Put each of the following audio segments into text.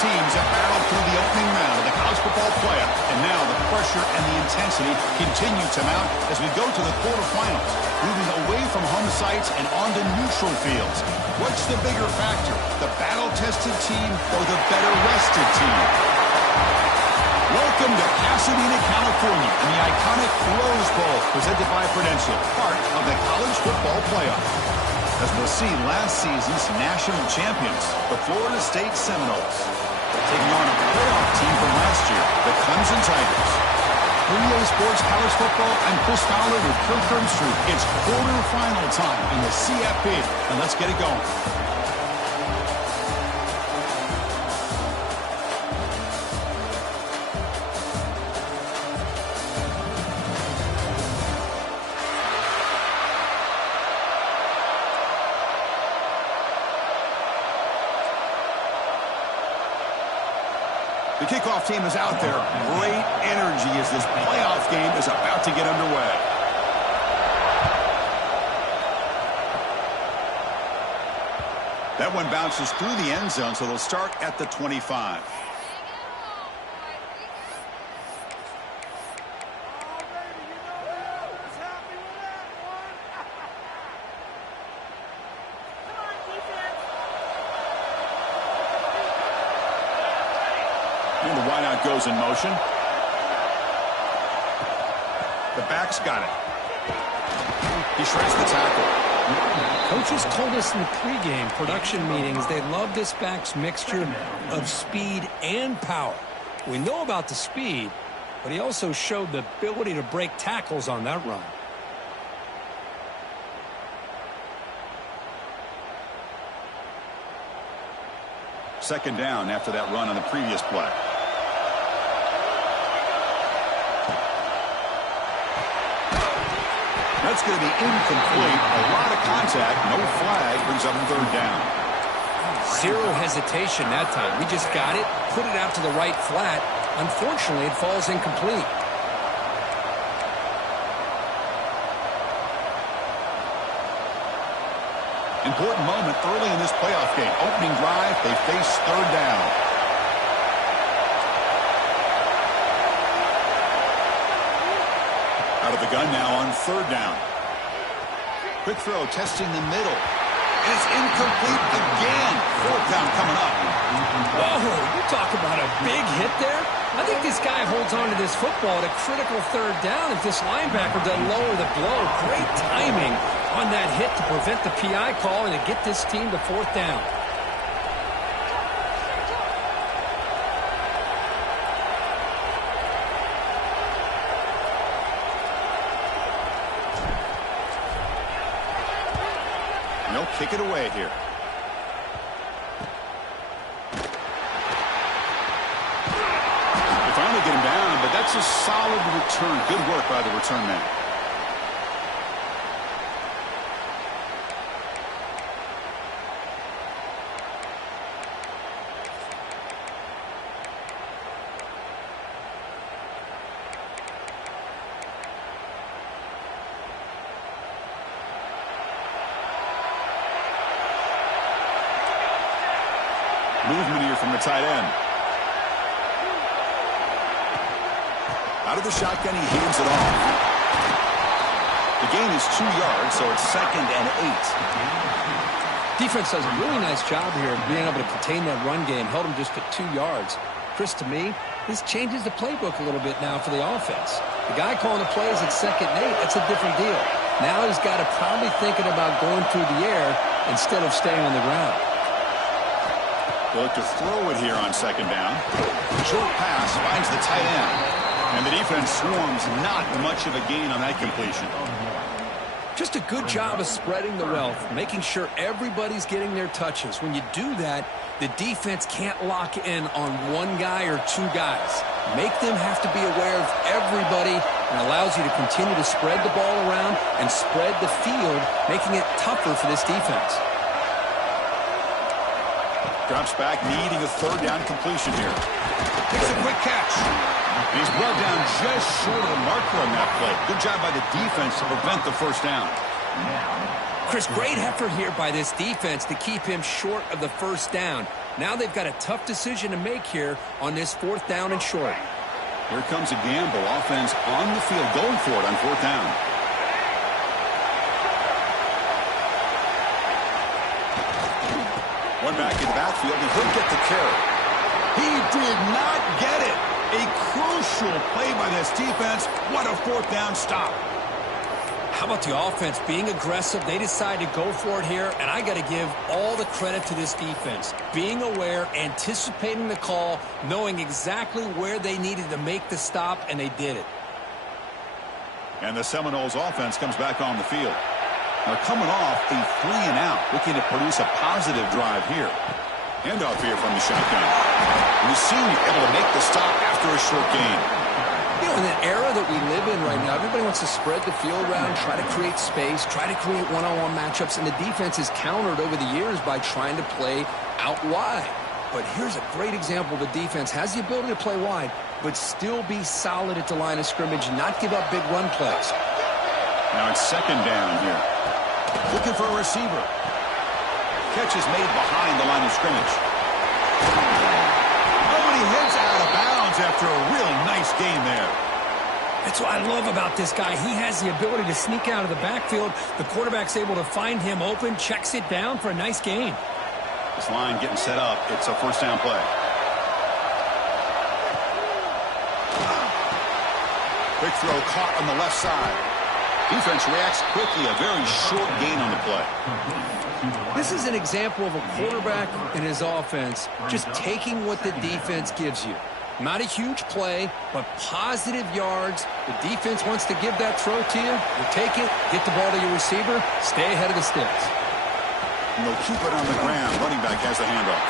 teams have battled through the opening round of the college football playoff, and now the pressure and the intensity continue to mount as we go to the quarterfinals, moving away from home sites and onto neutral fields. What's the bigger factor, the battle-tested team or the better-rested team? Welcome to Pasadena, California, and the iconic Rose Bowl, presented by Prudential, part of the college football playoff. As we'll see, last season's national champions, the Florida State Seminoles, taking on a playoff team from last year, the Clemson Tigers. For EA Sports College Football, I'm Chris Fowler with Kirk Herbstreit. It's quarterfinal time in the CFP, and let's get it going. The kickoff team is out there. Great energy as this playoff game is about to get underway. That one bounces through the end zone, so they'll start at the 25. And the wideout goes in motion. The back's got it. He shreds the tackle. Coaches told us in the pregame production meetings they love this back's mixture of speed and power. We know about the speed, but he also showed the ability to break tackles on that run. Second down after that run on the previous play. That's going to be incomplete. A lot of contact. No flag. Brings up third down. Zero hesitation that time. We just got it, put it out to the right flat. Unfortunately, it falls incomplete. Important moment early in this playoff game. Opening drive, they face third down. Out of the gun now on third down. Quick throw testing the middle. And it's incomplete again. Fourth down coming up. Whoa, you talk about a big hit there. I think this guy holds on to this football at a critical third down if this linebacker doesn't lower the blow. Great timing on that hit to prevent the PI call and to get this team to fourth down. And they'll kick it away here. They finally get him down, but that's a solid return. Good work by the return man. Movement here from the tight end. Out of the shotgun, he hands it off. The gain is 2 yards, so it's 2nd and 8. Defense does a really nice job here of being able to contain that run game. Held him just at 2 yards. Chris, to me, this changes the playbook a little bit now for the offense. The guy calling the plays at 2nd and 8, that's a different deal. Now he's got to probably thinking about going through the air instead of staying on the ground. They'll look to throw it here on second down. Short pass finds the tight end. And the defense swarms, not much of a gain on that completion. Just a good job of spreading the wealth, making sure everybody's getting their touches. When you do that, the defense can't lock in on one guy or two guys. Make them have to be aware of everybody, and allows you to continue to spread the ball around and spread the field, making it tougher for this defense. Drops back, needing a third down completion here. Takes a quick catch. And he's brought down just short of the marker on that play. Good job by the defense to prevent the first down. Chris, great effort here by this defense to keep him short of the first down. Now they've got a tough decision to make here on this 4th down and short. Here comes a gamble. Offense on the field going for it on 4th down. One back in the backfield, and he'll get the carry. He did not get it. A crucial play by this defense. What a 4th down stop. How about the offense being aggressive? They decide to go for it here, and I got to give all the credit to this defense. Being aware, anticipating the call, knowing exactly where they needed to make the stop, and they did it. And the Seminoles offense comes back on the field. They're coming off a 3-and-out, looking to produce a positive drive here. Handoff here from the shotgun. And the senior able to make the stop after a short gain. You know, in the era that we live in right now, everybody wants to spread the field around, try to create space, try to create one-on-one matchups, and the defense is countered over the years by trying to play out wide. But here's a great example. The defense has the ability to play wide, but still be solid at the line of scrimmage and not give up big run plays. Now it's 2nd down here. Looking for a receiver. Catch is made behind the line of scrimmage. Nobody hits out of bounds after a really nice gain there. That's what I love about this guy. He has the ability to sneak out of the backfield. The quarterback's able to find him open, checks it down for a nice gain. This line getting set up. It's a 1st down play. Quick throw caught on the left side. Defense reacts quickly. A very short gain on the play. This is an example of a quarterback and his offense just taking what the defense gives you. Not a huge play, but positive yards. The defense wants to give that throw to you. You take it, get the ball to your receiver, stay ahead of the sticks. And they'll keep it on the ground. Running back has the handoff.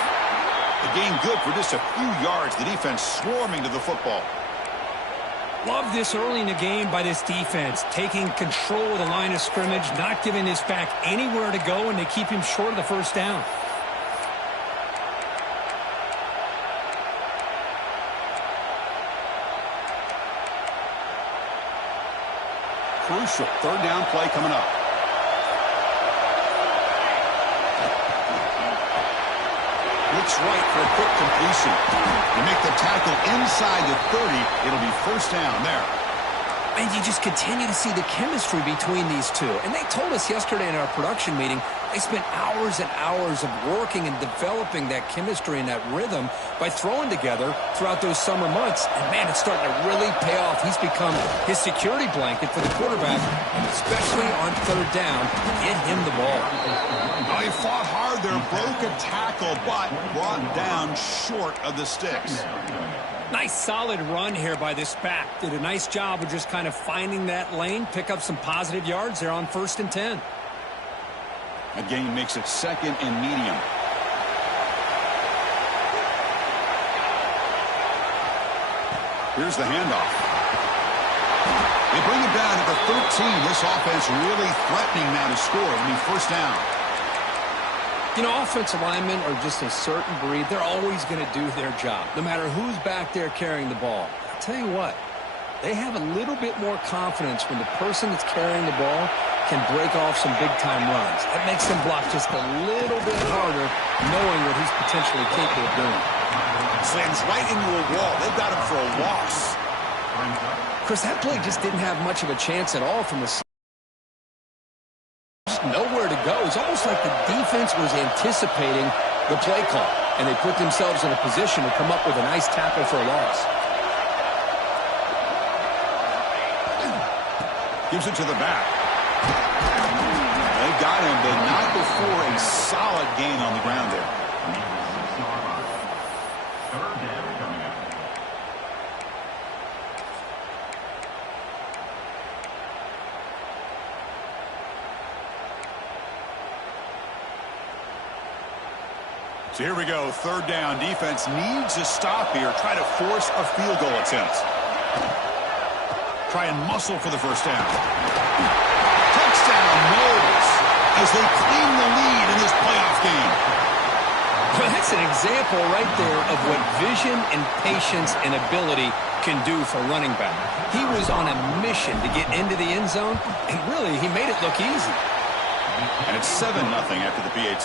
The gain good for just a few yards. The defense swarming to the football. Love this early in the game by this defense, taking control of the line of scrimmage, not giving this back anywhere to go, and they keep him short of the first down. Crucial 3rd down play coming up. Looks right for a quick completion. You make the tackle inside the 30. It'll be 1st down there. And you just continue to see the chemistry between these two. And they told us yesterday in our production meeting, they spent hours and hours of working and developing that chemistry and that rhythm by throwing together throughout those summer months. And, man, it's starting to really pay off. He's become his security blanket for the quarterback, and especially on 3rd down, get him the ball. Oh, he fought hard there, broke a tackle, but brought down short of the sticks. Nice solid run here by this back. Did a nice job of just kind of finding that lane, pick up some positive yards there on 1st and 10. That gain makes it 2nd and medium. Here's the handoff. They bring it down at the 13. This offense really threatening now to score. It'll be 1st down. You know, offensive linemen are just a certain breed. They're always going to do their job, no matter who's back there carrying the ball. I'll tell you what, they have a little bit more confidence when the person that's carrying the ball can break off some big-time runs. That makes them block just a little bit harder, knowing what he's potentially capable of doing. Slams right into a wall. They've got him for a loss. Chris, that play just didn't have much of a chance at all from the side. Just nowhere to go. It's almost like the defense was anticipating the play call, and they put themselves in a position to come up with a nice tackle for a loss. Gives it to the back. They've got him, but not before a solid gain on the ground there. So here we go, 3rd down. Defense needs a stop here. Try to force a field goal attempt. Try and muscle for the 1st down. Touchdown, Knowles, as they claim the lead in this playoff game. Well, that's an example right there of what vision and patience and ability can do for running back. He was on a mission to get into the end zone, and really, he made it look easy. And it's 7-0 after the PAT.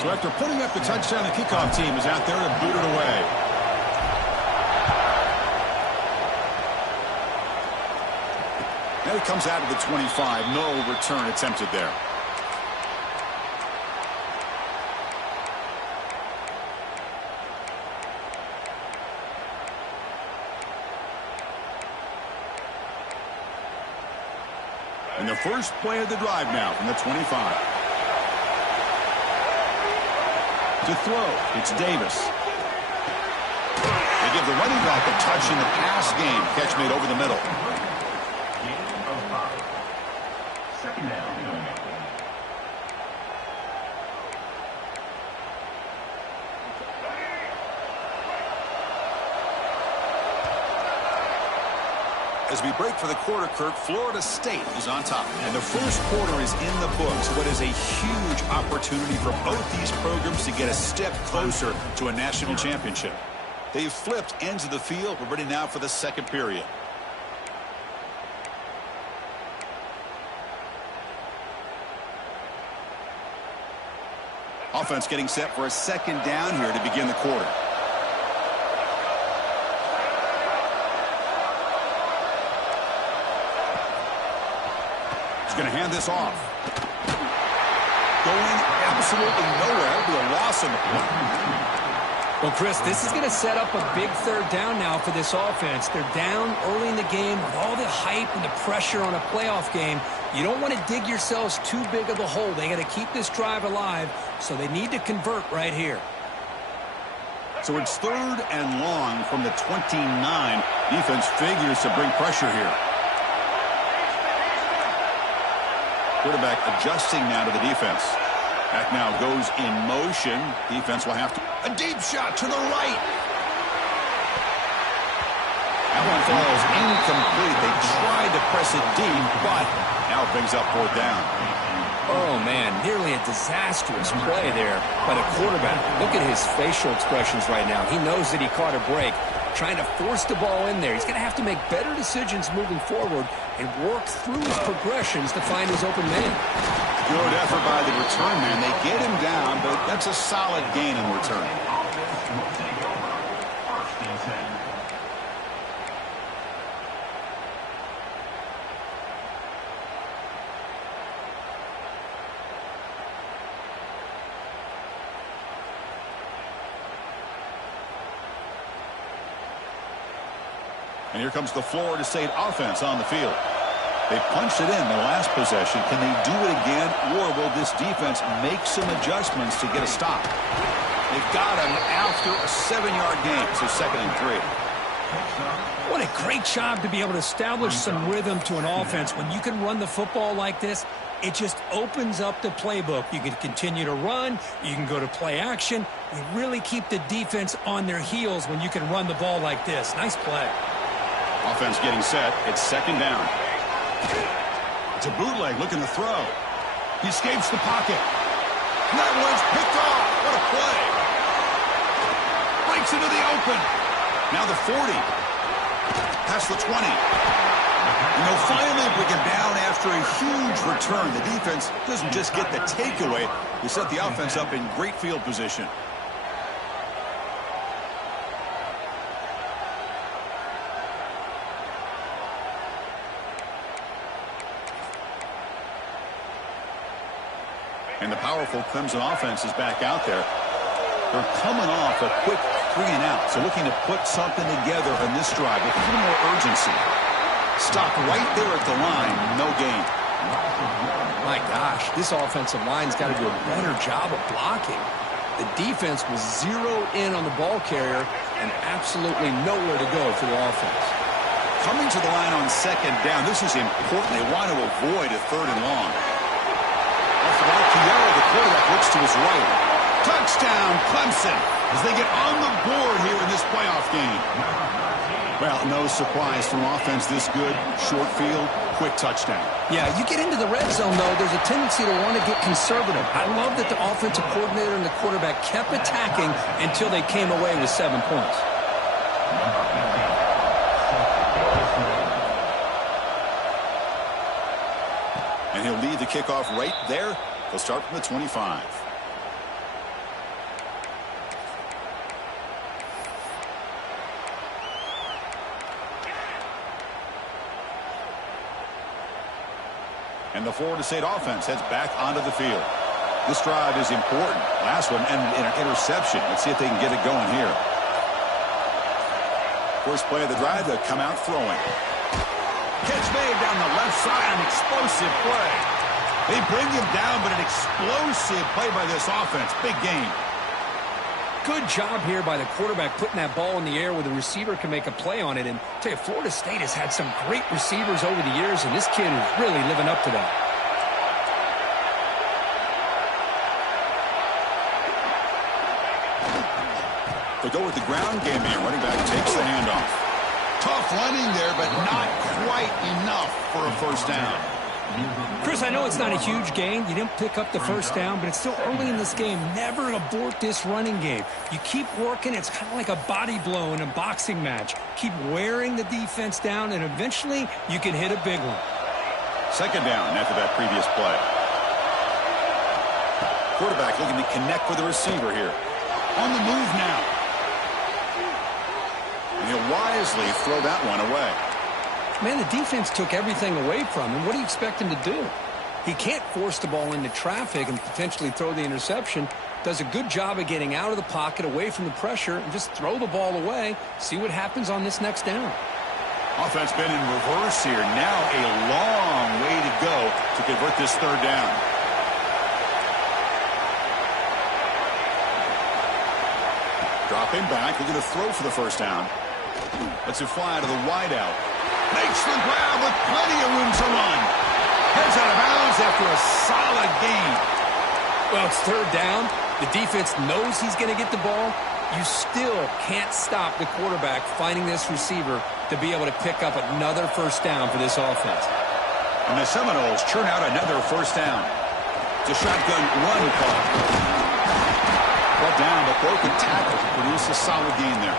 So after putting up the touchdown, the kickoff team is out there to boot it away. Now he comes out of the 25. No return attempted there. And the first play of the drive now from the 25. To throw, it's Davis. They give the running back a touch in the pass game. Catch made over the middle. Second down. As we break for the quarter, Kirk, Florida State is on top. And the first quarter is in the books. What is a huge opportunity for both these programs to get a step closer to a national championship. They've flipped ends of the field. We're ready now for the second period. Offense getting set for a second down here to begin the quarter. Going to hand this off. Going absolutely nowhere. That'll be a loss on the play. Well, Chris, this is going to set up a big third down now for this offense. They're down early in the game with all the hype and the pressure on a playoff game. You don't want to dig yourselves too big of a hole. They got to keep this drive alive, so they need to convert right here. So it's third and long from the 29. Defense figures to bring pressure here. Quarterback adjusting now to the defense. Back now goes in motion. Defense will have to. A deep shot to the right. That one falls incomplete. They tried to press it deep, but now it brings up fourth down. Oh, man, nearly a disastrous play there by the quarterback. Look at his facial expressions right now. He knows that he caught a break. Trying to force the ball in there. He's going to have to make better decisions moving forward and work through his progressions to find his open man. Good effort by the return man. They get him down, but that's a solid gain in return. And here comes the Florida State offense on the field. They punched it in the last possession. Can they do it again, or will this defense make some adjustments to get a stop? They've got him after a 7-yard gain, so 2nd and 3. What a great job to be able to establish some rhythm to an offense. When you can run the football like this, it just opens up the playbook. You can continue to run. You can go to play action. You really keep the defense on their heels when you can run the ball like this. Nice play. Offense getting set. It's 2nd down. It's a bootleg looking to throw. He escapes the pocket. And that one's picked off. What a play. Breaks into the open. Now the 40. Past the 20. And they'll finally bring him down after a huge return. The defense doesn't just get the takeaway. They set the offense up in great field position. And the powerful Clemson offense is back out there. They're coming off a quick 3 and out. So looking to put something together on this drive with a little more urgency. Stop right there at the line. No gain. My gosh, this offensive line's got to do a better job of blocking. The defense was zeroed in on the ball carrier and absolutely nowhere to go for the offense. Coming to the line on 2nd down. This is important. They want to avoid a 3rd and long. The quarterback looks to his right. Touchdown, Clemson, as they get on the board here in this playoff game. Well, no surprise from offense this good. Short field, quick touchdown. Yeah, you get into the red zone, though, there's a tendency to want to get conservative. I love that the offensive coordinator and the quarterback kept attacking until they came away with 7 points. And he'll lead the kickoff right there. They'll start from the 25. And the Florida State offense heads back onto the field. This drive is important. Last one and an interception. Let's see if they can get it going here. First play of the drive, they'll come out throwing. Catch made down the left side, an explosive play. They bring him down, but an explosive play by this offense. Big game. Good job here by the quarterback putting that ball in the air where the receiver can make a play on it. And I'll tell you, Florida State has had some great receivers over the years, and this kid is really living up to that. They go with the ground game here. Running back takes the handoff. Tough running there, but not quite enough for a first down. Chris, I know it's not a huge gain. You didn't pick up the first down, but it's still early in this game. Never abort this running game. You keep working. It's kind of like a body blow in a boxing match. Keep wearing the defense down, and eventually you can hit a big one. Second down after that previous play. Quarterback looking to connect with the receiver here. On the move now. And he'll wisely throw that one away. Man, the defense took everything away from him. What do you expect him to do? He can't force the ball into traffic and potentially throw the interception. Does a good job of getting out of the pocket, away from the pressure, and just throw the ball away. See what happens on this next down. Offense been in reverse here. Now a long way to go to convert this third down. Dropping back, looking to throw for the first down. Lets it fly to the wideout. Makes the grab with plenty of room to run. Heads out of bounds after a solid gain. Well, it's third down. The defense knows he's going to get the ball. You still can't stop the quarterback finding this receiver to be able to pick up another first down for this offense. And the Seminoles churn out another first down. It's a shotgun run call. Brought down, but broken tackle to produce a solid gain there.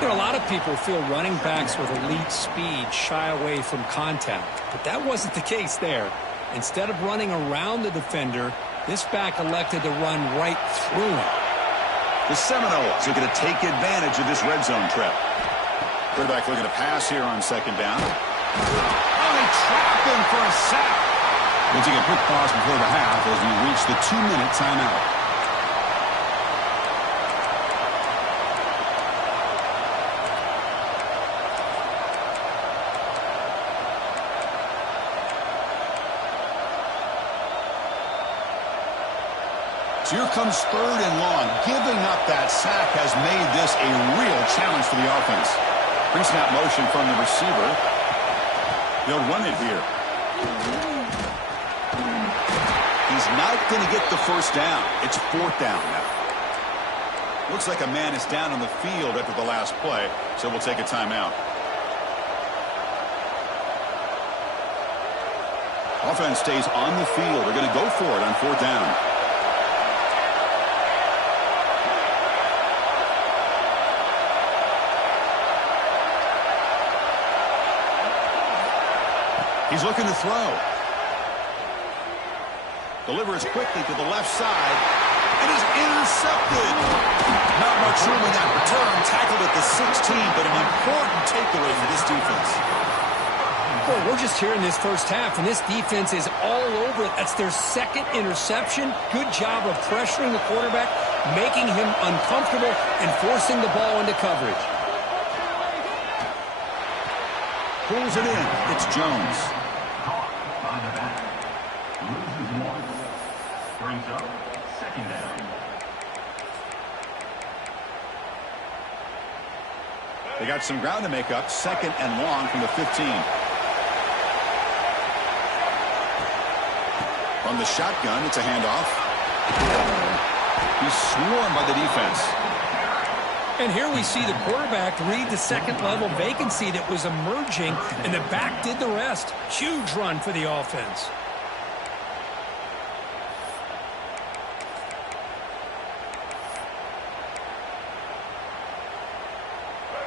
You know, a lot of people feel running backs with elite speed shy away from contact, but that wasn't the case there. Instead of running around the defender, this back elected to run right through him. The Seminoles are going to take advantage of this red zone trip. Quarterback looking to pass here on second down. Oh, they trap him for a sack. We'll take a quick pause before the half as we reach the 2-minute timeout. So here comes third and long. Giving up that sack has made this a real challenge for the offense. Pre-snap motion from the receiver. They'll run it here. He's not going to get the first down. It's fourth down now. Looks like a man is down on the field after the last play, so we'll take a timeout. Offense stays on the field. They're going to go for it on fourth down. He's looking to throw. Delivers quickly to the left side. It is intercepted. Not much room in that return. Tackled at the 16, but an important takeaway for this defense. Well, we're just here in this first half, and this defense is all over it. That's their second interception. Good job of pressuring the quarterback, making him uncomfortable, and forcing the ball into coverage. Pulls it in. It's Jones. Brings up second down. They got some ground to make up. Second and long from the 15. From the shotgun, it's a handoff. He's swarmed by the defense. And here we see the quarterback read the second-level vacancy that was emerging, and the back did the rest. Huge run for the offense.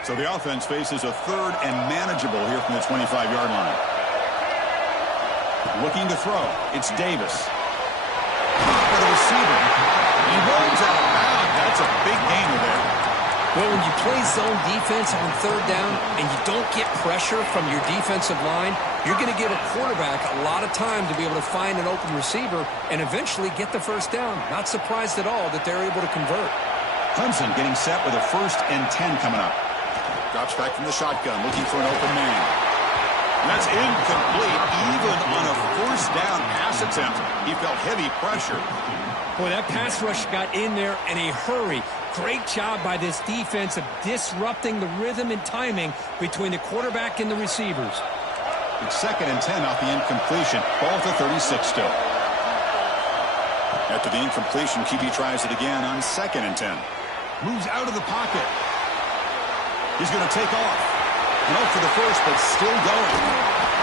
So the offense faces a third and manageable here from the 25-yard line. Looking to throw. It's Davis. For the receiver. He rolls out of bounds. That's a big gainer there. Well, when you play zone defense on third down and you don't get pressure from your defensive line, you're going to give a quarterback a lot of time to be able to find an open receiver and eventually get the first down. Not surprised at all that they're able to convert. Clemson getting set with a 1st and 10 coming up. Drops back from the shotgun, looking for an open man. That's incomplete, even on a 1st down pass attempt. He felt heavy pressure. Boy, that pass rush got in there in a hurry. Great job by this defense of disrupting the rhythm and timing between the quarterback and the receivers. It's 2nd and 10 off the incompletion. Ball to 36 still. After the incompletion, QB tries it again on 2nd and 10. Moves out of the pocket. He's going to take off. No for the first, but still going.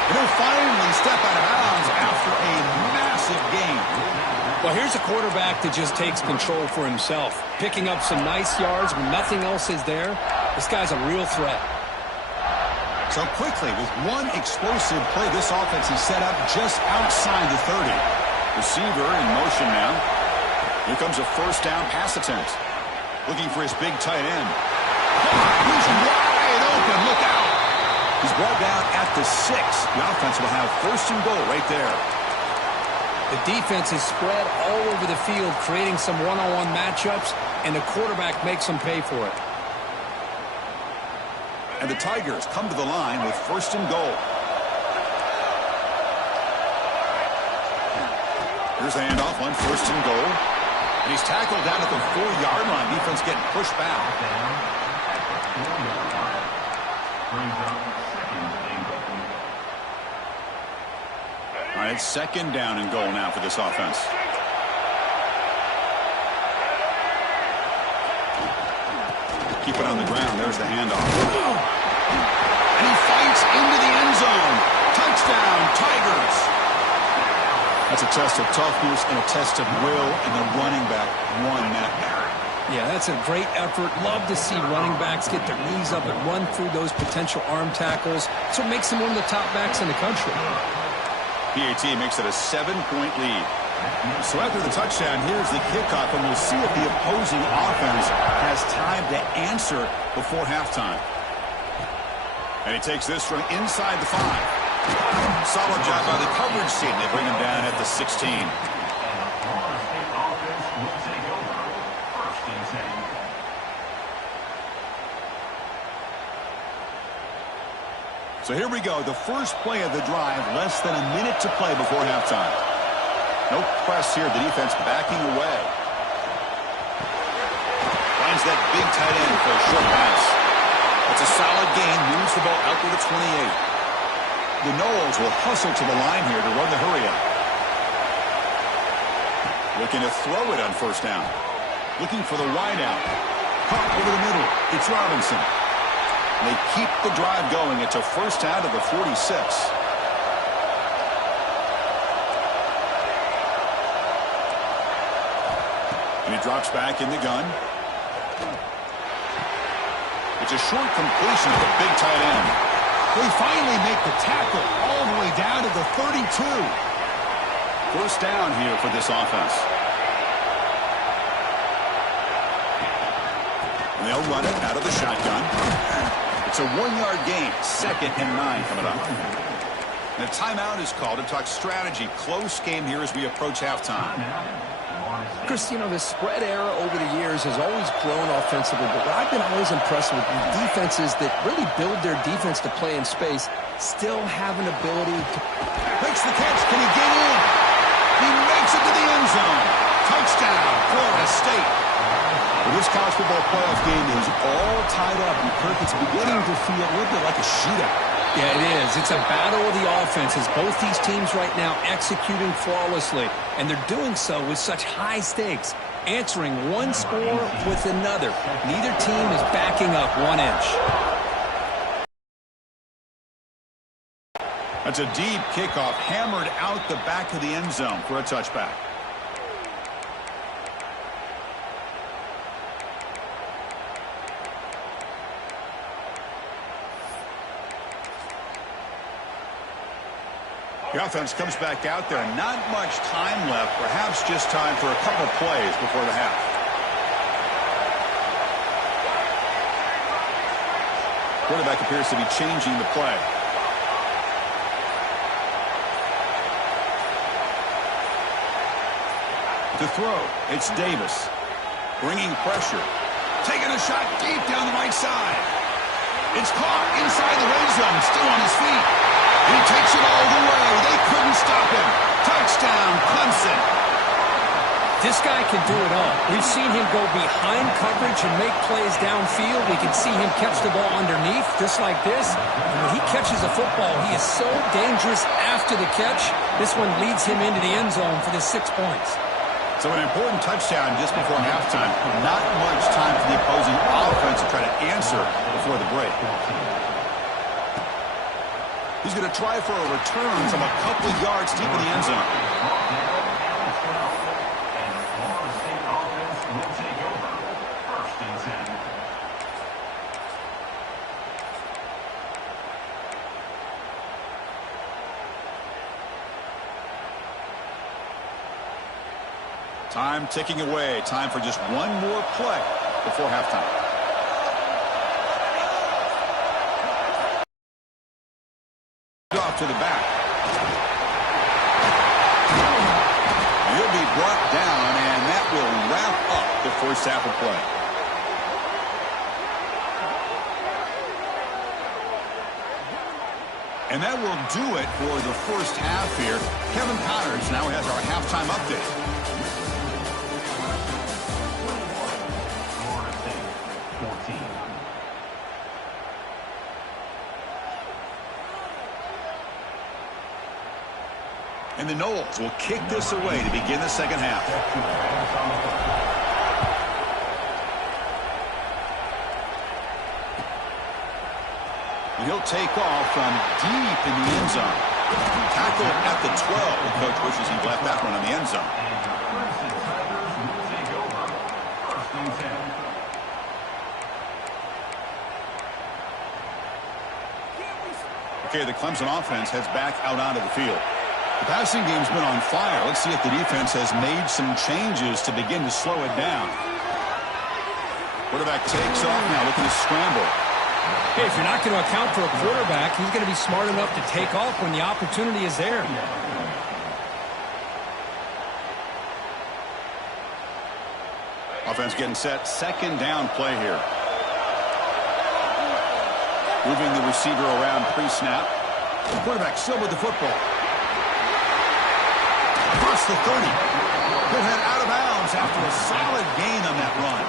And he'll finally step out of bounds after a massive gain. Well, here's a quarterback that just takes control for himself, picking up some nice yards when nothing else is there. This guy's a real threat. So quickly, with one explosive play, this offense is set up just outside the 30. Receiver in motion now. Here comes a 1st down pass attempt. Looking for his big tight end. He's wide open. Look out. He's brought down at the 6. The offense will have 1st and goal right there. The defense is spread all over the field, creating some one-on-one matchups, and the quarterback makes them pay for it. And the Tigers come to the line with 1st and goal. Here's the handoff on 1st and goal. And he's tackled down at the 4-yard line. Defense getting pushed back. All right, it's 2nd down and goal now for this offense. Keep it on the ground. There's the handoff. And he fights into the end zone. Touchdown, Tigers. That's a test of toughness and a test of will, and the running back won that. Yeah, that's a great effort. Love to see running backs get their knees up and run through those potential arm tackles. That's what makes them one of the top backs in the country. PAT makes it a 7-point lead. So after the touchdown, here's the kickoff, and we'll see if the opposing offense has time to answer before halftime. And he takes this from inside the 5. Solid job by the coverage team. They bring him down at the 16. So here we go, the first play of the drive, less than a minute to play before halftime. No press here, the defense backing away. Finds that big tight end for a short pass. It's a solid gain, moves the ball out to the 28. The Noles will hustle to the line here to run the hurry-up. Looking to throw it on 1st down. Looking for the wideout. Pop over the middle. It's Robinson. They keep the drive going. It's a 1st down to the 46. And he drops back in the gun. It's a short completion to the big tight end. They finally make the tackle all the way down to the 32. 1st down here for this offense. And they'll run it out of the shotgun. It's a 1-yard gain. 2nd and 9 coming up. And a timeout is called to talk strategy. Close game here as we approach halftime. Chris, you know, the spread era over the years has always grown offensively, but what I've been always impressed with defenses that really build their defense to play in space still have an ability to... Makes the catch. Can he get in? He makes it to the end zone. Touchdown, Florida State. Well, this college football playoff game is all tied up. And Kirk, it's beginning to feel a little bit like a shootout. Yeah, it is. It's a battle of the offenses. Both these teams right now executing flawlessly, and they're doing so with such high stakes, answering one score with another. Neither team is backing up 1 inch. That's a deep kickoff, hammered out the back of the end zone for a touchback. The offense comes back out there. Not much time left. Perhaps just time for a couple plays before the half. Quarterback appears to be changing the play. To throw, it's Davis. Bringing pressure. Taking a shot deep down the right side. It's caught inside the red zone. Still on his feet. He takes it all the way. They couldn't stop him. Touchdown, Clemson. This guy can do it all. We've seen him go behind coverage and make plays downfield. We can see him catch the ball underneath, just like this. And when he catches a football, he is so dangerous after the catch. This one leads him into the end zone for the 6 points. So an important touchdown just before halftime. Not much time for the opposing offense to try to answer before the break. He's going to try for a return from a couple of yards deep in the end zone. Time ticking away. Time for just one more play before halftime. Off to the back. He'll be brought down, and that will wrap up the first half of play. And that will do it for the first half here. Kevin Connors now has our halftime update. And the Noles will kick this away to begin the second half. And he'll take off from deep in the end zone. Tackle at the 12. The coach wishes he left that one in the end zone. Okay, the Clemson offense heads back out onto the field. The passing game's been on fire. Let's see if the defense has made some changes to begin to slow it down. Quarterback takes off now, looking to scramble. Hey, if you're not going to account for a quarterback, he's going to be smart enough to take off when the opportunity is there. Offense getting set. Second down play here. Moving the receiver around pre-snap. The quarterback still with the football. Across the 30. He'll head out of bounds after a solid gain on that run.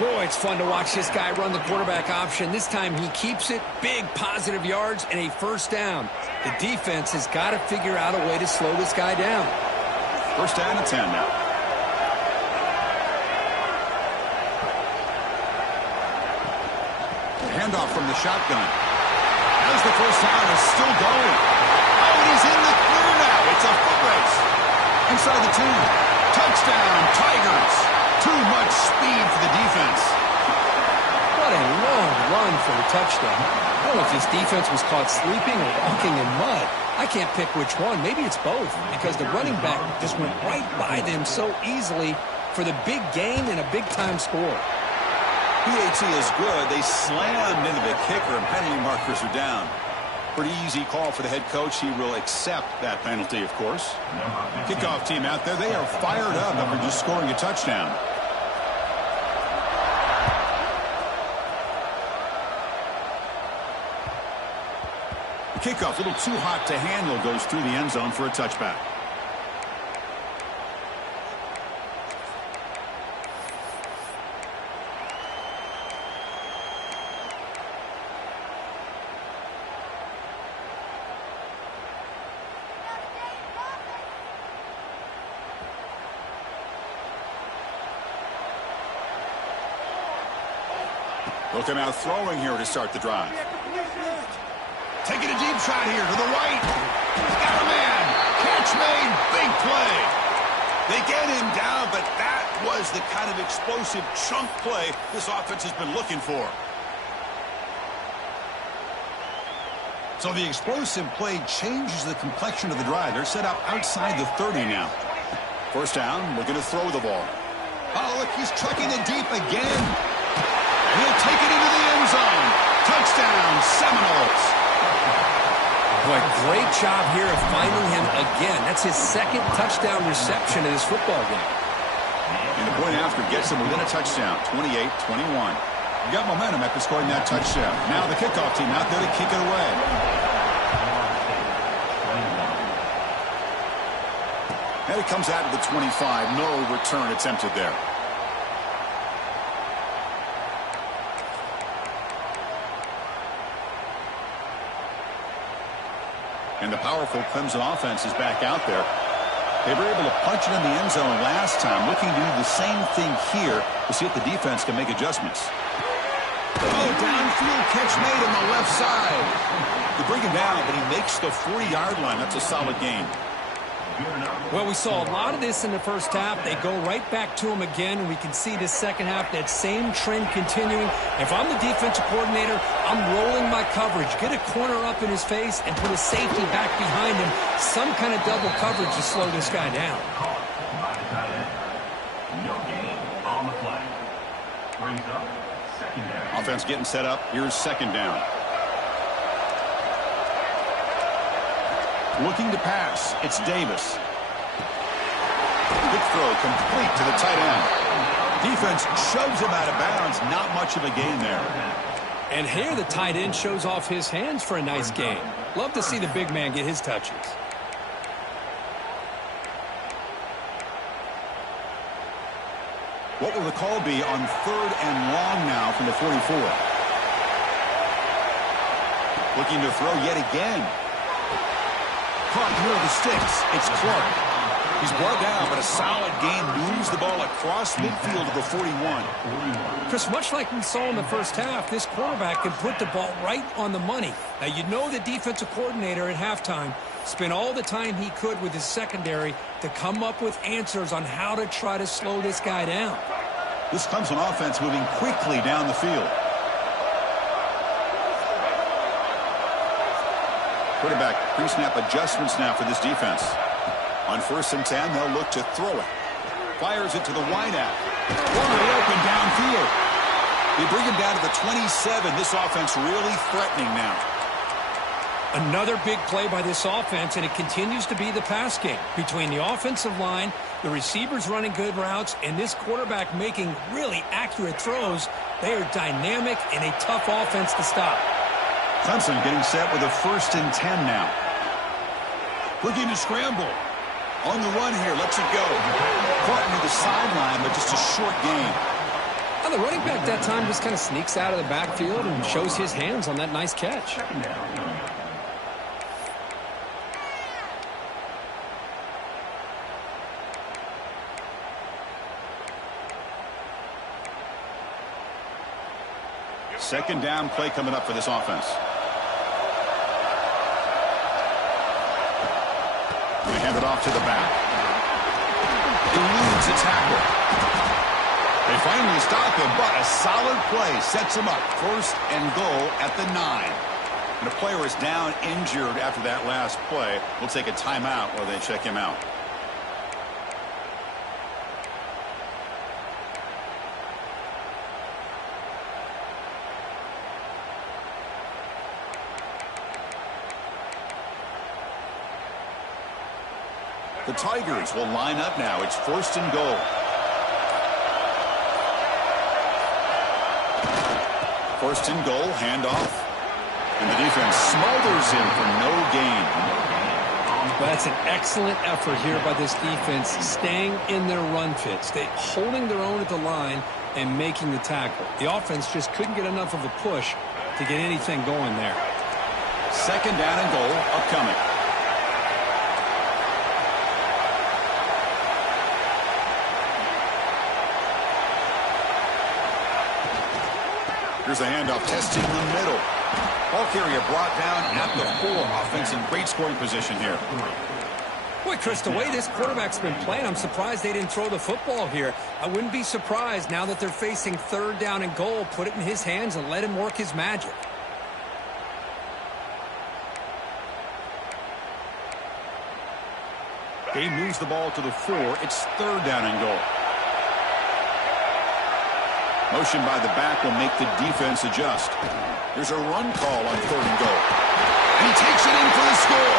Boy, it's fun to watch this guy run the quarterback option. This time he keeps it. Big positive yards and a first down. The defense has got to figure out a way to slow this guy down. First down and 10 now. The handoff from the shotgun. As the first down is still going. Oh, and he's in the clear now. It's a foot race. Inside the 2. Touchdown, Tigers. Too much speed for the defense. What a long run for the touchdown. I don't know if this defense was caught sleeping or walking in mud. I can't pick which one. Maybe it's both, because the running back just went right by them so easily for the big gain and a big-time score. PAT is good. They slammed into the kicker, and penalty markers are down. Pretty easy call for the head coach. He will accept that penalty, of course. Kickoff team out there. They are fired up after just scoring a touchdown. The kickoff, a little too hot to handle, goes through the end zone for a touchback. They'll come out throwing here to start the drive. Taking a deep shot here to the right. He's got a man. Catch made. Big play. They get him down, but that was the kind of explosive chunk play this offense has been looking for. So the explosive play changes the complexion of the drive. They're set up outside the 30 now. First down, looking to throw the ball. Oh, look, he's trucking it deep again. And he'll take it into the end zone. Touchdown, Seminoles. Boy, great job here of finding him again. That's his second touchdown reception in this football game. And the point after gets him within a touchdown, 28-21. You got momentum after scoring that touchdown. Now the kickoff team out there to kick it away. And it comes out of the 25. No return attempted there. And the powerful Clemson offense is back out there. They were able to punch it in the end zone last time. Looking to do the same thing here to see if the defense can make adjustments. Oh, downfield catch made on the left side. They bring him down, but he makes the 40-yard line. That's a solid gain. Well, we saw a lot of this in the first half. They go right back to him again, and we can see the second half, that same trend continuing. If I'm the defensive coordinator, I'm rolling my coverage. Get a corner up in his face and put a safety back behind him. Some kind of double coverage to slow this guy down. No gain on the play. Brings up second down. Offense getting set up. Here's second down. Looking to pass. It's Davis. Quick throw complete to the tight end. Defense shoves him out of bounds. Not much of a gain there. And here the tight end shows off his hands for a nice gain. Love to see the big man get his touches. What will the call be on third and long now from the 44? Looking to throw yet again. Caught near the sticks. It's Clark. He's brought down, but a solid gain. Moves the ball across midfield to the 41. Chris, much like we saw in the first half, this quarterback can put the ball right on the money. Now, you know the defensive coordinator at halftime spent all the time he could with his secondary to come up with answers on how to try to slow this guy down. This Clemson offense moving quickly down the field. Quarterback pre-snap adjustments now for this defense. On 1st and 10, they'll look to throw it. Fires it to the wideout. Wide open downfield. They bring him down to the 27. This offense really threatening now. Another big play by this offense, and it continues to be the pass game. Between the offensive line, the receivers running good routes, and this quarterback making really accurate throws, they are dynamic and a tough offense to stop. Clemson getting set with a 1st and 10 now. Looking to scramble. On the run here, lets it go. Caught near the sideline, but just a short gain. Now the running back that time just kind of sneaks out of the backfield and shows his hands on that nice catch. Second down play coming up for this offense. They hand it off to the back. Eludes a tackle. They finally stop him, but a solid play sets him up. 1st and goal at the 9. And a player is down injured after that last play. We'll take a timeout while they check him out. The Tigers will line up now. It's 1st and goal. First and goal, handoff. And the defense smothers him for no gain. Well, that's an excellent effort here by this defense, staying in their run fits. They holding their own at the line and making the tackle. The offense just couldn't get enough of a push to get anything going there. Second down and goal upcoming. Here's a handoff, testing the middle. Ball carrier brought down at the 4. Offense in great scoring position here. Boy, Chris, the way this quarterback's been playing, I'm surprised they didn't throw the football here. I wouldn't be surprised now that they're facing 3rd down and goal. Put it in his hands and let him work his magic. Game moves the ball to the 4. It's 3rd down and goal. Motion by the back will make the defense adjust. There's a run call on 3rd and goal. And he takes it in for the score.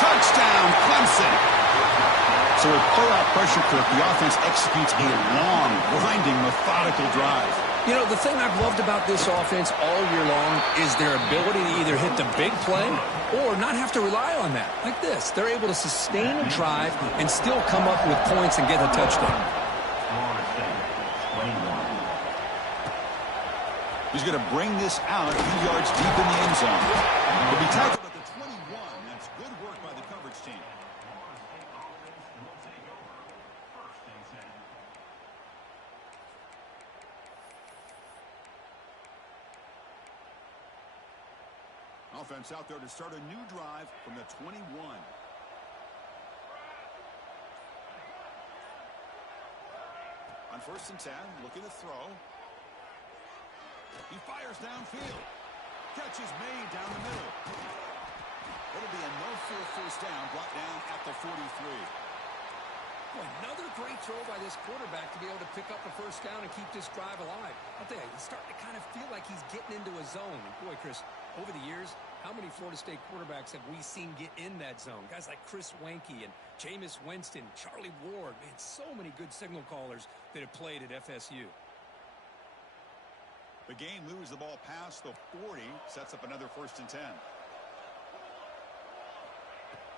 Touchdown, Clemson. So with playoff pressure, Kirk, the offense executes a long, grinding, methodical drive. You know, the thing I've loved about this offense all year long is their ability to either hit the big play or not have to rely on that. Like this, they're able to sustain a drive and still come up with points and get a touchdown. He's going to bring this out a few yards deep in the end zone. He'll be tackled at the 21. That's good work by the coverage team. Offense out there to start a new drive from the 21. On 1st and 10, looking to throw. He fires downfield. Catch is made down the middle. It'll be a no-full 1st down, brought down at the 43. Well, another great throw by this quarterback to be able to pick up a 1st down and keep this drive alive. I'll tell you, he's starting to kind of feel like he's getting into a zone. And boy, Chris, over the years, how many Florida State quarterbacks have we seen get in that zone? Guys like Chris Wenke and Jameis Winston, Charlie Ward. Man, so many good signal callers that have played at FSU. The game moves the ball past the 40, sets up another 1st and 10.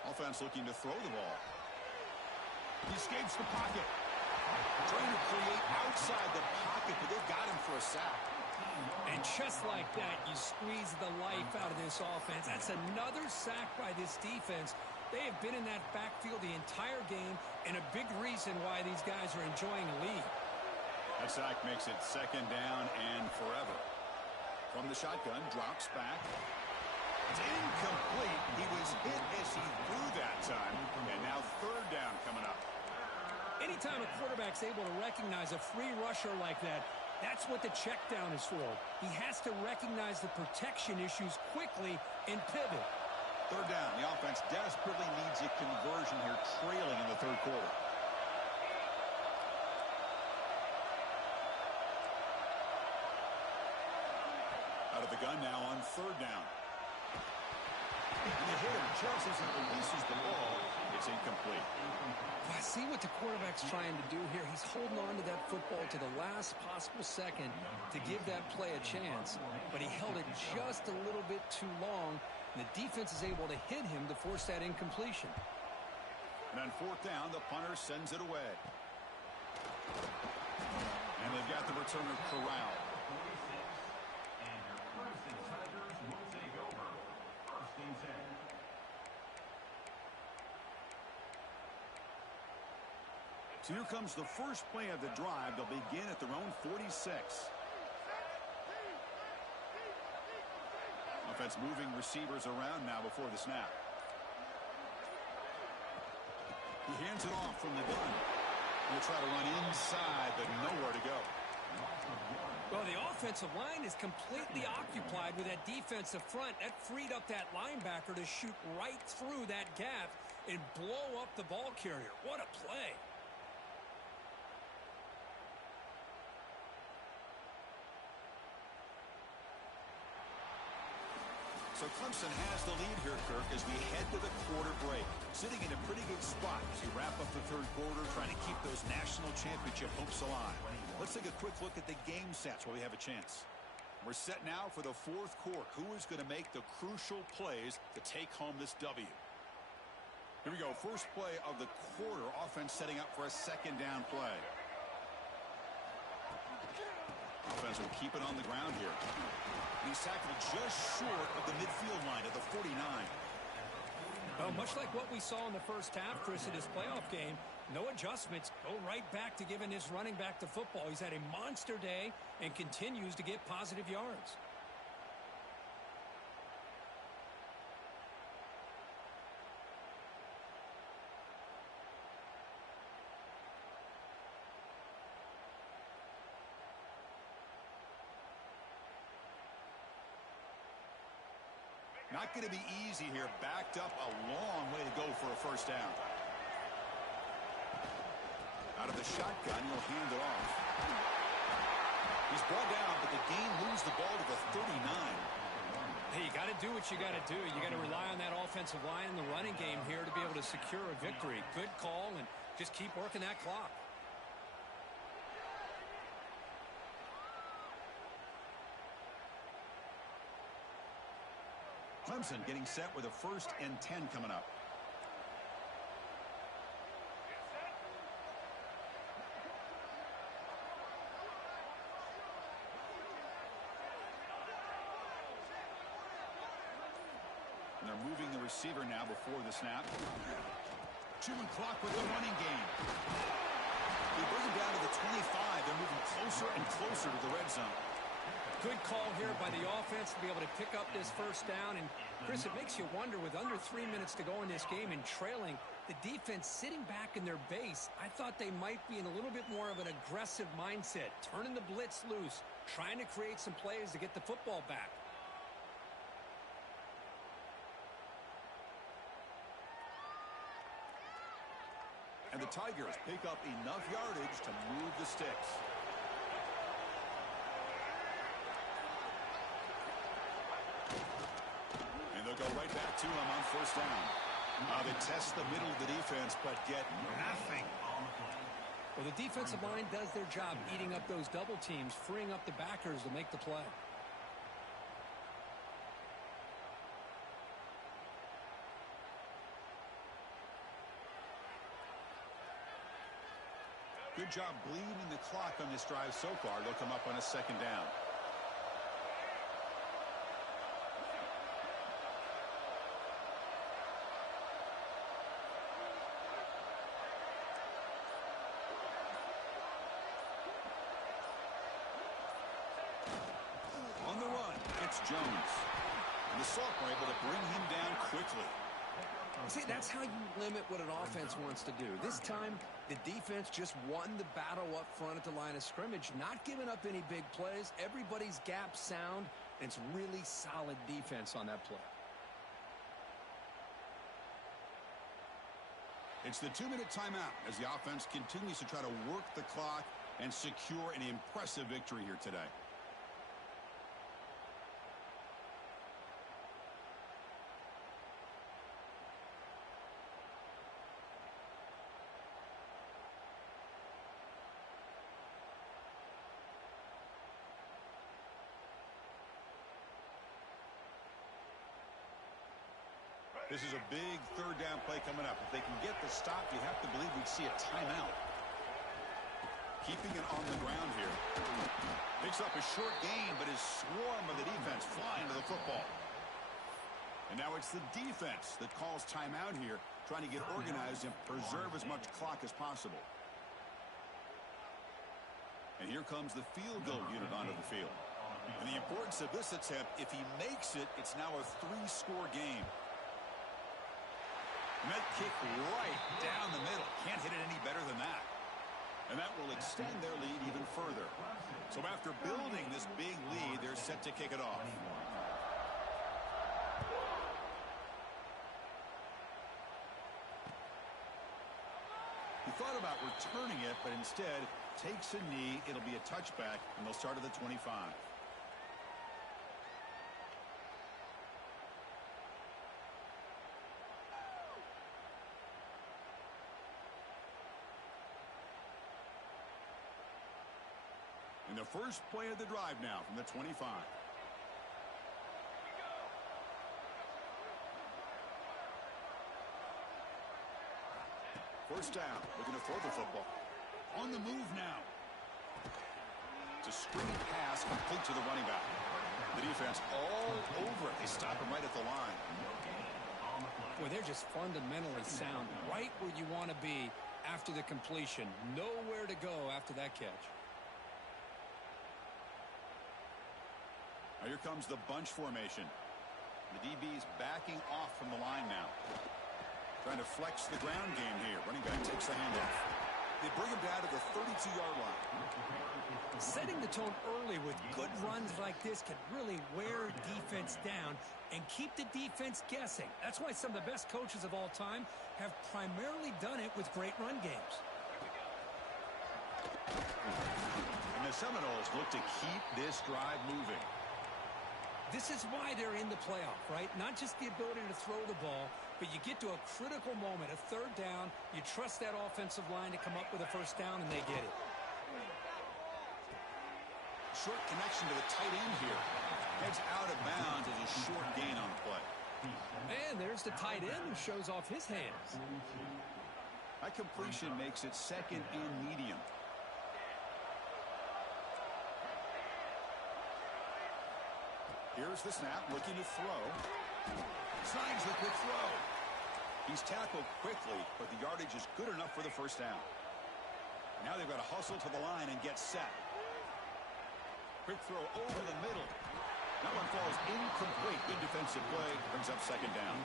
Offense looking to throw the ball. He escapes the pocket. Trying to create outside the pocket, but they've got him for a sack. And just like that, you squeeze the life out of this offense. That's another sack by this defense. They have been in that backfield the entire game, and a big reason why these guys are enjoying a lead. That sack makes it 2nd down and forever. From the shotgun, drops back. It's incomplete. He was hit as he threw that time. And now 3rd down coming up. Anytime a quarterback's able to recognize a free rusher like that, that's what the check down is for. He has to recognize the protection issues quickly and pivot. 3rd down. The offense desperately needs a conversion here, trailing in the 3rd quarter. Out of the gun now on 3rd down. And the hitter chases and releases the ball. It's incomplete. I see what the quarterback's trying to do here. He's holding on to that football to the last possible second to give that play a chance. But he held it just a little bit too long. And the defense is able to hit him to force that incompletion. And on 4th down, the punter sends it away. And they've got the returner corralled. So here comes the first play of the drive. They'll begin at their own 46. Offense moving receivers around now before the snap. He hands it off from the gun. He'll try to run inside, but nowhere to go. Well, the offensive line is completely occupied with that defensive front. That freed up that linebacker to shoot right through that gap and blow up the ball carrier. What a play. So Clemson has the lead here, Kirk, as we head to the quarter break. Sitting in a pretty good spot as we wrap up the 3rd quarter, trying to keep those national championship hopes alive. Let's take a quick look at the game stats while we have a chance. We're set now for the 4th quarter. Who is going to make the crucial plays to take home this W? Here we go. First play of the quarter. Offense setting up for a 2nd down play. Offense will keep it on the ground here. He's tackled just short of the midfield line at the 49. Well, much like what we saw in the first half, Chris, in this playoff game, no adjustments. Go right back to giving his running back the football. He's had a monster day and continues to get positive yards. Not going to be easy here. Backed up a long way to go for a 1st down. Out of the shotgun, he'll hand it off. He's brought down, but the gain moves the ball to the 39. Hey, you got to do what you got to do. You got to rely on that offensive line in the running game here to be able to secure a victory. Good call, and just keep working that clock. Clemson getting set with a 1st and 10 coming up. And they're moving the receiver now before the snap. Chewing clock with the running game. They bring him down to the 25. They're moving closer and closer to the red zone. Good call here by the offense to be able to pick up this 1st down. And, Chris, it makes you wonder, with under 3 minutes to go in this game and trailing, the defense sitting back in their base, I thought they might be in a little bit more of an aggressive mindset, turning the blitz loose, trying to create some plays to get the football back. And the Tigers pick up enough yardage to move the sticks. And they'll go right back to him on 1st down. They test the middle of the defense, but get nothing. Well, the defensive line does their job eating up those double teams, freeing up the backers to make the play. Good job bleeding the clock on this drive so far. They'll come up on a 2nd down. On the run, it's Jones. And the sophomore able to bring him down quickly. See, that's how you limit what an offense wants to do. This time, the defense just won the battle up front at the line of scrimmage, not giving up any big plays. Everybody's gap sound, and it's really solid defense on that play. It's the 2-minute timeout as the offense continues to try to work the clock and secure an impressive victory here today. This is a big 3rd down play coming up. If they can get the stop, you have to believe we'd see a timeout. Keeping it on the ground here. Picks up a short gain, but his swarm of the defense flying to the football. And now it's the defense that calls timeout here, trying to get organized and preserve as much clock as possible. And here comes the field goal unit onto the field. And the importance of this attempt, if he makes it, it's now a 3-score game. And that kick right down the middle. Can't hit it any better than that. And that will extend their lead even further. So after building this big lead, they're set to kick it off. He thought about returning it, but instead takes a knee. It'll be a touchback, and they'll start at the 25. And the first play of the drive now from the 25. First down, looking to throw the football. On the move now. It's a screen pass complete to the running back. The defense all over it. They stop him right at the line. Boy, they're just fundamentally sound, right where you want to be after the completion. Nowhere to go after that catch. Now here comes the bunch formation. The DB's backing off from the line now. Trying to flex the ground game here. Running back takes the handoff. They bring him down to the 32-yard line. Setting the tone early with good runs like this can really wear defense down and keep the defense guessing. That's why some of the best coaches of all time have primarily done it with great run games. And the Seminoles look to keep this drive moving. This is why they're in the playoff, right? Not just the ability to throw the ball, but you get to a critical moment, a third down. You trust that offensive line to come up with a first down, and they get it. Short connection to the tight end here. Heads out of bounds as a short gain on the play. And there's the tight end who shows off his hands. That completion makes it second and medium. Here's the snap, looking to throw. Signs the quick throw. He's tackled quickly, but the yardage is good enough for the first down. Now they've got to hustle to the line and get set. Quick throw over the middle. That one falls incomplete. Good defensive play. Brings up second down.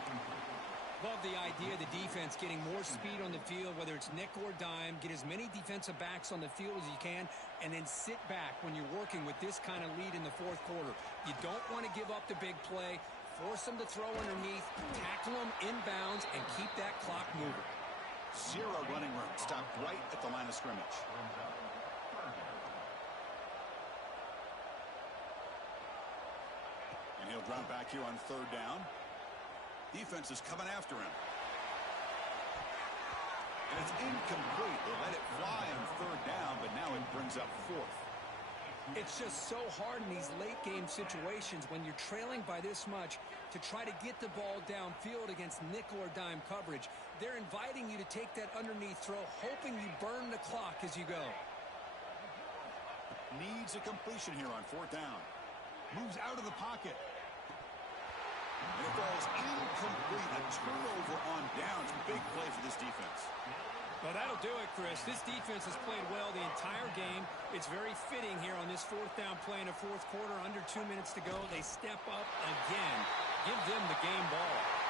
Love the idea of the defense getting more speed on the field, whether it's nickel or dime. Get as many defensive backs on the field as you can, and then sit back when you're working with this kind of lead in the fourth quarter. You don't want to give up the big play. Force them to throw underneath, tackle them inbounds, and keep that clock moving. Zero running room. Stopped right at the line of scrimmage. And he'll drop back here on third down. Defense is coming after him. And it's incomplete. They let it fly on third down, but now it brings up fourth. It's just so hard in these late-game situations when you're trailing by this much to try to get the ball downfield against nickel or dime coverage. They're inviting you to take that underneath throw, hoping you burn the clock as you go. Needs a completion here on fourth down. Moves out of the pocket. And it falls incomplete. A turnover on downs. Big play for this defense. Well, that'll do it, Chris. This defense has played well the entire game. It's very fitting here on this fourth down play in the fourth quarter. Under 2 minutes to go. They step up again. Give them the game ball.